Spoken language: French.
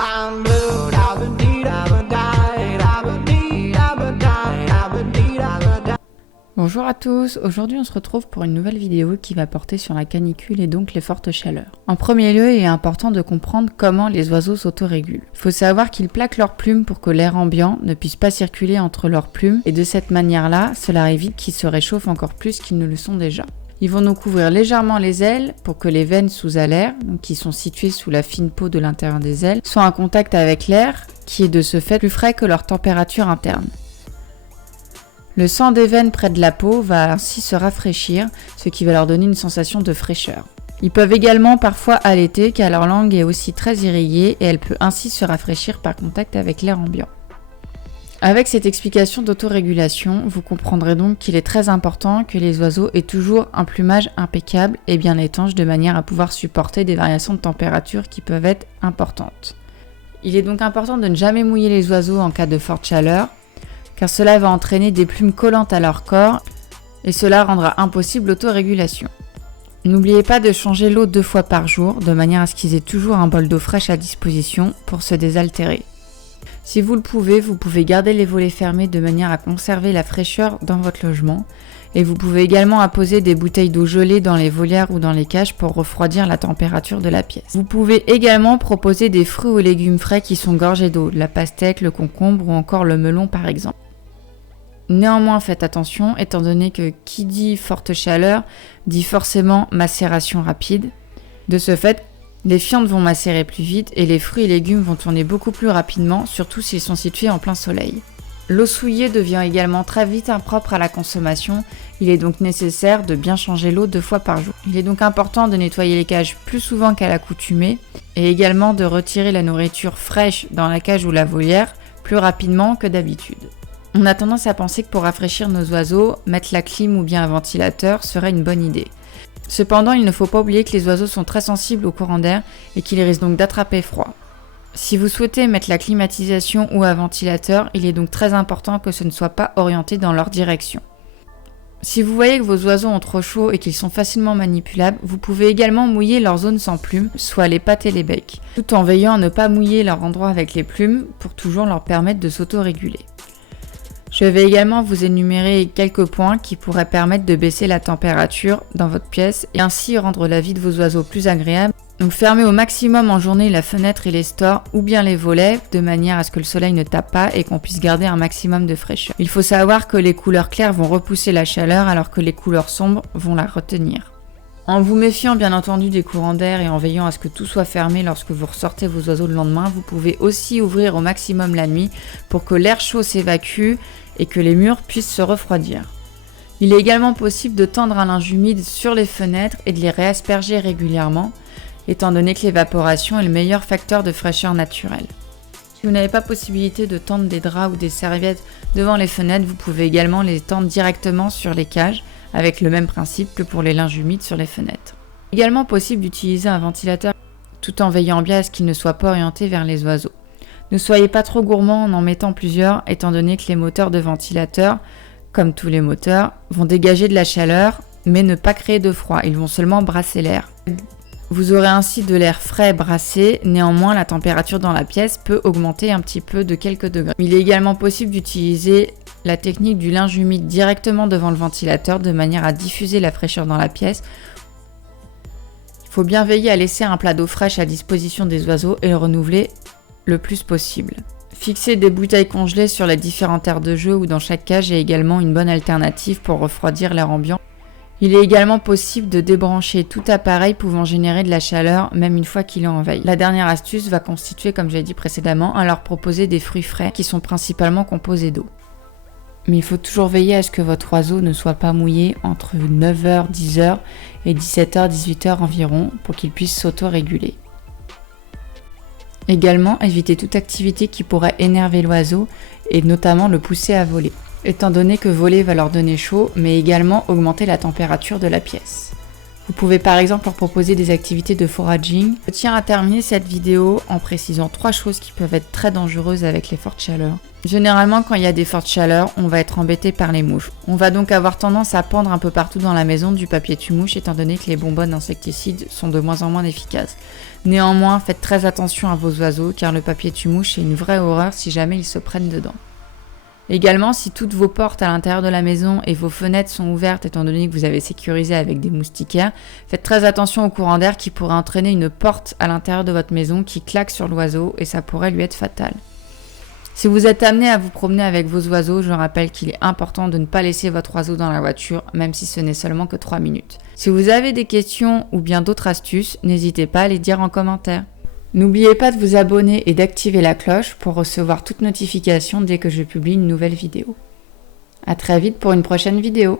I'm blue, I've been deed, I've been died, I've been deed, I've been died, I've been deed, I've been died. Bonjour à tous, aujourd'hui on se retrouve pour une nouvelle vidéo qui va porter sur la canicule et donc les fortes chaleurs. En premier lieu, il est important de comprendre comment les oiseaux s'autorégulent. Il faut savoir qu'ils plaquent leurs plumes pour que l'air ambiant ne puisse pas circuler entre leurs plumes et de cette manière-là, cela évite qu'ils se réchauffent encore plus qu'ils ne le sont déjà. Ils vont donc ouvrir légèrement les ailes pour que les veines sous alaires, qui sont situées sous la fine peau de l'intérieur des ailes, soient en contact avec l'air qui est de ce fait plus frais que leur température interne. Le sang des veines près de la peau va ainsi se rafraîchir, ce qui va leur donner une sensation de fraîcheur. Ils peuvent également parfois allaiter car leur langue est aussi très irriguée et elle peut ainsi se rafraîchir par contact avec l'air ambiant. Avec cette explication d'autorégulation, vous comprendrez donc qu'il est très important que les oiseaux aient toujours un plumage impeccable et bien étanche de manière à pouvoir supporter des variations de température qui peuvent être importantes. Il est donc important de ne jamais mouiller les oiseaux en cas de forte chaleur, car cela va entraîner des plumes collantes à leur corps et cela rendra impossible l'autorégulation. N'oubliez pas de changer l'eau 2 fois par jour, de manière à ce qu'ils aient toujours un bol d'eau fraîche à disposition pour se désaltérer. Si vous le pouvez, vous pouvez garder les volets fermés de manière à conserver la fraîcheur dans votre logement et vous pouvez également apposer des bouteilles d'eau gelée dans les volières ou dans les cages pour refroidir la température de la pièce. Vous pouvez également proposer des fruits ou légumes frais qui sont gorgés d'eau, la pastèque, le concombre ou encore le melon par exemple. Néanmoins, faites attention, étant donné que qui dit forte chaleur dit forcément macération rapide. De ce fait, les fientes vont macérer plus vite et les fruits et légumes vont tourner beaucoup plus rapidement, surtout s'ils sont situés en plein soleil. L'eau souillée devient également très vite impropre à la consommation, il est donc nécessaire de bien changer l'eau 2 fois par jour. Il est donc important de nettoyer les cages plus souvent qu'à l'accoutumée et également de retirer la nourriture fraîche dans la cage ou la volière plus rapidement que d'habitude. On a tendance à penser que pour rafraîchir nos oiseaux, mettre la clim ou bien un ventilateur serait une bonne idée. Cependant, il ne faut pas oublier que les oiseaux sont très sensibles au courant d'air et qu'ils risquent donc d'attraper froid. Si vous souhaitez mettre la climatisation ou un ventilateur, il est donc très important que ce ne soit pas orienté dans leur direction. Si vous voyez que vos oiseaux ont trop chaud et qu'ils sont facilement manipulables, vous pouvez également mouiller leur zone sans plumes, soit les pattes et les becs, tout en veillant à ne pas mouiller leur endroit avec les plumes pour toujours leur permettre de s'autoréguler. Je vais également vous énumérer quelques points qui pourraient permettre de baisser la température dans votre pièce et ainsi rendre la vie de vos oiseaux plus agréable. Donc fermez au maximum en journée la fenêtre et les stores ou bien les volets de manière à ce que le soleil ne tape pas et qu'on puisse garder un maximum de fraîcheur. Il faut savoir que les couleurs claires vont repousser la chaleur alors que les couleurs sombres vont la retenir. En vous méfiant bien entendu des courants d'air et en veillant à ce que tout soit fermé lorsque vous ressortez vos oiseaux le lendemain, vous pouvez aussi ouvrir au maximum la nuit pour que l'air chaud s'évacue et que les murs puissent se refroidir. Il est également possible de tendre un linge humide sur les fenêtres et de les réasperger régulièrement, étant donné que l'évaporation est le meilleur facteur de fraîcheur naturelle. Si vous n'avez pas possibilité de tendre des draps ou des serviettes devant les fenêtres, vous pouvez également les tendre directement sur les cages, avec le même principe que pour les linges humides sur les fenêtres. Également possible d'utiliser un ventilateur tout en veillant bien à ce qu'il ne soit pas orienté vers les oiseaux. Ne soyez pas trop gourmand en mettant plusieurs, étant donné que les moteurs de ventilateur, comme tous les moteurs, vont dégager de la chaleur, mais ne pas créer de froid, ils vont seulement brasser l'air. Vous aurez ainsi de l'air frais brassé, néanmoins la température dans la pièce peut augmenter un petit peu de quelques degrés. Il est également possible d'utiliser la technique du linge humide directement devant le ventilateur de manière à diffuser la fraîcheur dans la pièce. Il faut bien veiller à laisser un plat d'eau fraîche à disposition des oiseaux et le renouveler le plus possible. Fixer des bouteilles congelées sur les différentes aires de jeu ou dans chaque cage est également une bonne alternative pour refroidir l'air ambiant. Il est également possible de débrancher tout appareil pouvant générer de la chaleur même une fois qu'il est en veille. La dernière astuce va constituer, comme j'ai dit précédemment, à leur proposer des fruits frais qui sont principalement composés d'eau. Mais il faut toujours veiller à ce que votre oiseau ne soit pas mouillé entre 9h, 10h et 17h, 18h environ pour qu'il puisse s'auto-réguler. Également, évitez toute activité qui pourrait énerver l'oiseau et notamment le pousser à voler, étant donné que voler va leur donner chaud mais également augmenter la température de la pièce. Vous pouvez par exemple leur proposer des activités de foraging. Je tiens à terminer cette vidéo en précisant 3 choses qui peuvent être très dangereuses avec les fortes chaleurs. Généralement, quand il y a des fortes chaleurs, on va être embêté par les mouches. On va donc avoir tendance à pendre un peu partout dans la maison du papier tue-mouche étant donné que les bonbonnes d'insecticides sont de moins en moins efficaces. Néanmoins, faites très attention à vos oiseaux car le papier tue-mouche est une vraie horreur si jamais ils se prennent dedans. Également, si toutes vos portes à l'intérieur de la maison et vos fenêtres sont ouvertes étant donné que vous avez sécurisé avec des moustiquaires, faites très attention au courant d'air qui pourrait entraîner une porte à l'intérieur de votre maison qui claque sur l'oiseau et ça pourrait lui être fatal. Si vous êtes amené à vous promener avec vos oiseaux, je rappelle qu'il est important de ne pas laisser votre oiseau dans la voiture, même si ce n'est seulement que 3 minutes. Si vous avez des questions ou bien d'autres astuces, n'hésitez pas à les dire en commentaire. N'oubliez pas de vous abonner et d'activer la cloche pour recevoir toute notification dès que je publie une nouvelle vidéo. À très vite pour une prochaine vidéo.